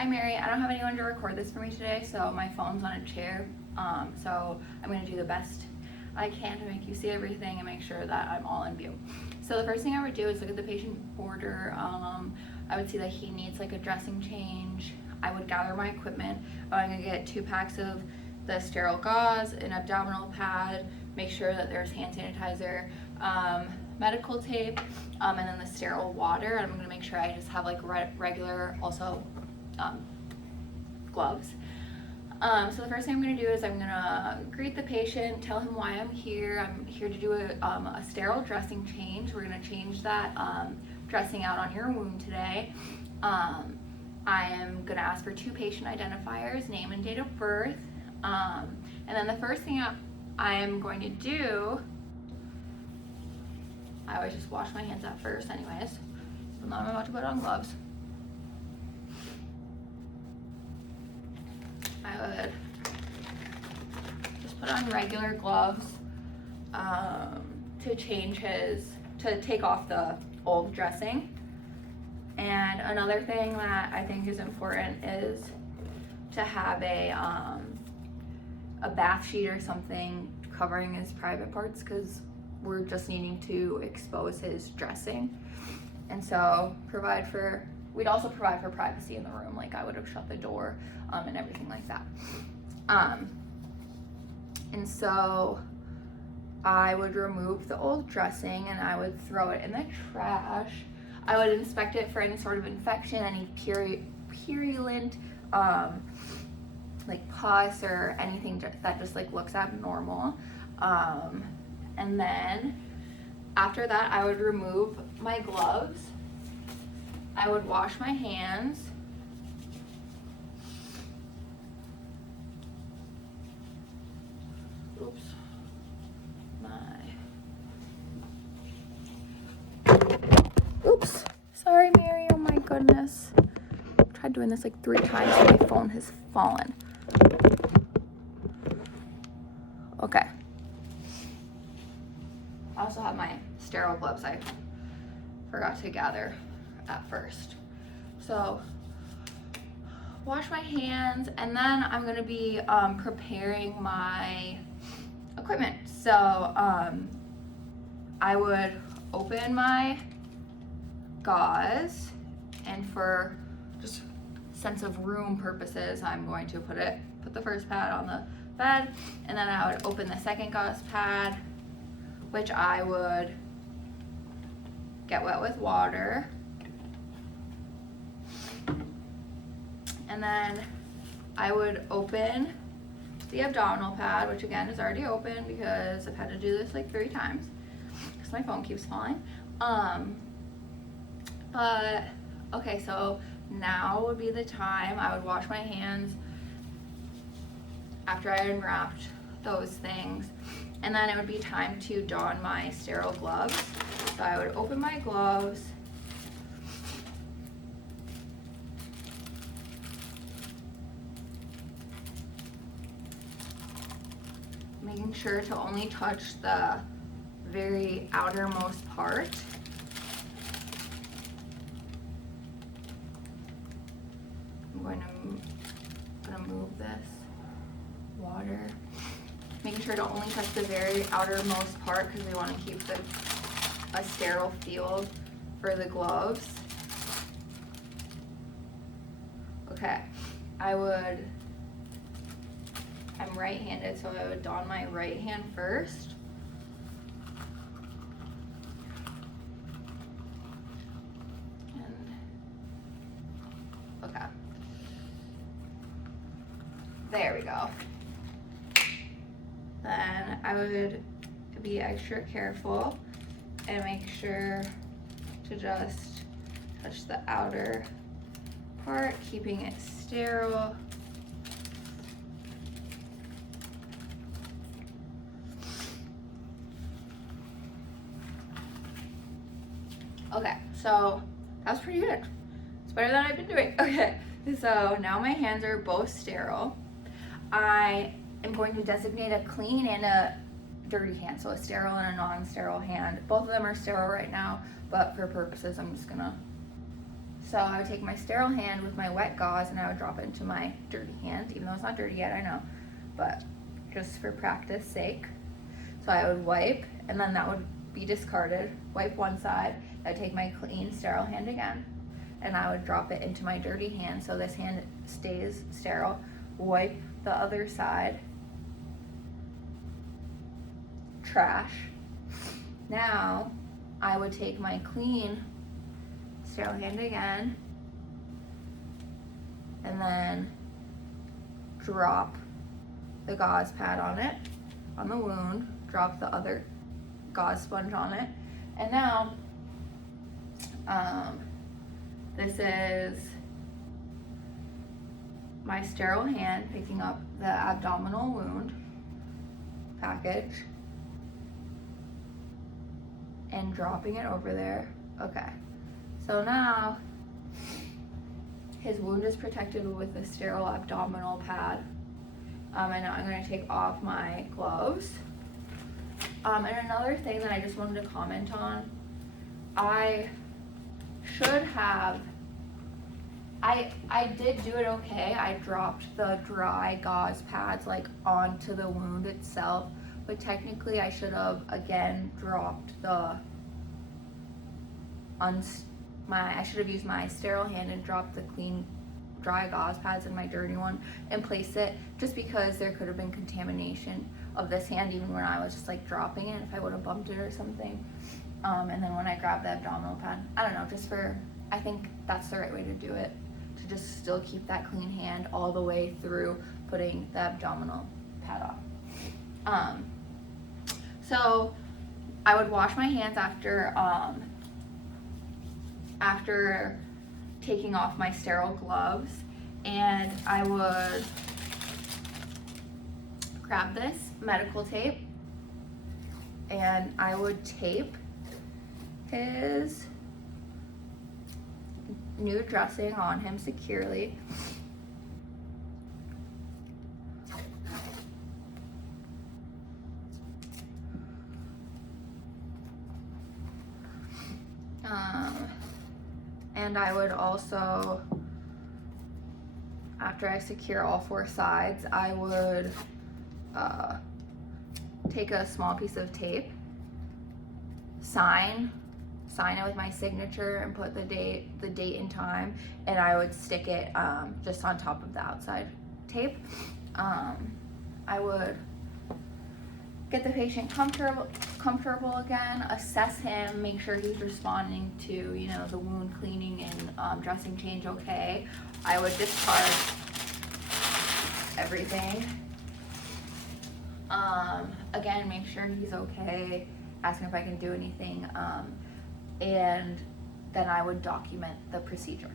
Hi Mary, I don't have anyone to record this for me today, so my phone's on a chair. So I'm going to do the best I can to make you see everything and make sure that I'm all in view. So the first thing I would do is look at the patient order. I would see that he needs like a dressing change. I would gather my equipment. I'm going to get 2 packs of the sterile gauze, an abdominal pad, make sure that there's hand sanitizer, medical tape, and then the sterile water. I'm going to make sure I just have like regular also gloves. So the first thing I'm going to do is I'm going to greet the patient, tell him why I'm here. I'm here to do a sterile dressing change. We're going to change that dressing out on your wound today. I am going to ask for 2 patient identifiers, name and date of birth. And then the first thing I am going to do, I always just wash my hands at first anyways. So now I'm about to put on gloves. I would just put on regular gloves to take off the old dressing. And another thing that I think is important is to have a bath sheet or something covering his private parts, because we're just needing to expose his dressing. And so we'd also provide for privacy in the room, like I would have shut the door and everything like that. And so I would remove the old dressing and I would throw it in the trash. I would inspect it for any sort of infection, any purulent like pus or anything that just like looks abnormal. And then after that, I would remove my gloves. I would wash my hands. Oops. Oops. Sorry, Mary. Oh my goodness. I've tried doing this like 3 times and my phone has fallen. Okay. I also have my sterile gloves I forgot to gather at first. So wash my hands, and then I'm going to be preparing my equipment. So I would open my gauze, and for just sense of room purposes, I'm going to put the first pad on the bed, and then I would open the second gauze pad, which I would get wet with water. And then I would open the abdominal pad, which again is already open because I've had to do this like 3 times because my phone keeps falling. But okay, so now would be the time I would wash my hands after I unwrapped those things. And then it would be time to don my sterile gloves. So I would open my gloves. Making sure to only touch the very outermost part. I'm going to move this water. Making sure to only touch the very outermost part because we want to keep a sterile feel for the gloves. Okay, I'm right-handed, so I would don my right hand first. Okay. There we go. Then I would be extra careful and make sure to just touch the outer part, keeping it sterile. Okay, so that was pretty good. It's better than I've been doing. Okay, so now my hands are both sterile. I am going to designate a clean and a dirty hand, so a sterile and a non-sterile hand. Both of them are sterile right now, but for purposes, I'm just gonna So I would take my sterile hand with my wet gauze and I would drop it into my dirty hand, even though it's not dirty yet, I know, but just for practice sake. So I would wipe, and then that would be discarded. Wipe one side. I'd take my clean, sterile hand again, and I would drop it into my dirty hand so this hand stays sterile. Wipe the other side. Trash. Now, I would take my clean, sterile hand again, and then drop the gauze pad on it, on the wound, drop the other gauze sponge on it, and now this is my sterile hand picking up the abdominal wound package and dropping it over there. Okay, so now his wound is protected with a sterile abdominal pad. And now I'm going to take off my gloves. And another thing that I just wanted to comment on, I did do it okay. I dropped the dry gauze pads like onto the wound itself, but technically I should have again dropped I should have used my sterile hand and dropped the clean dry gauze pads in my dirty one and placed it, just because there could have been contamination of this hand even when I was just like dropping it, if I would have bumped it or something. And then when I grabbed the abdominal pad, I don't know, I think that's the right way to do it, to just still keep that clean hand all the way through putting the abdominal pad on. So I would wash my hands after taking off my sterile gloves, and I would grab this medical tape and I would tape his new dressing on him securely. And I would also, after I secure all four sides, I would take a small piece of tape, sign it with my signature and put the date and time, and I would stick it just on top of the outside tape. I would get the patient comfortable again, assess him, make sure he's responding to, the wound cleaning and dressing change okay. I would discard everything. Again, make sure he's okay, ask him if I can do anything, and then I would document the procedure.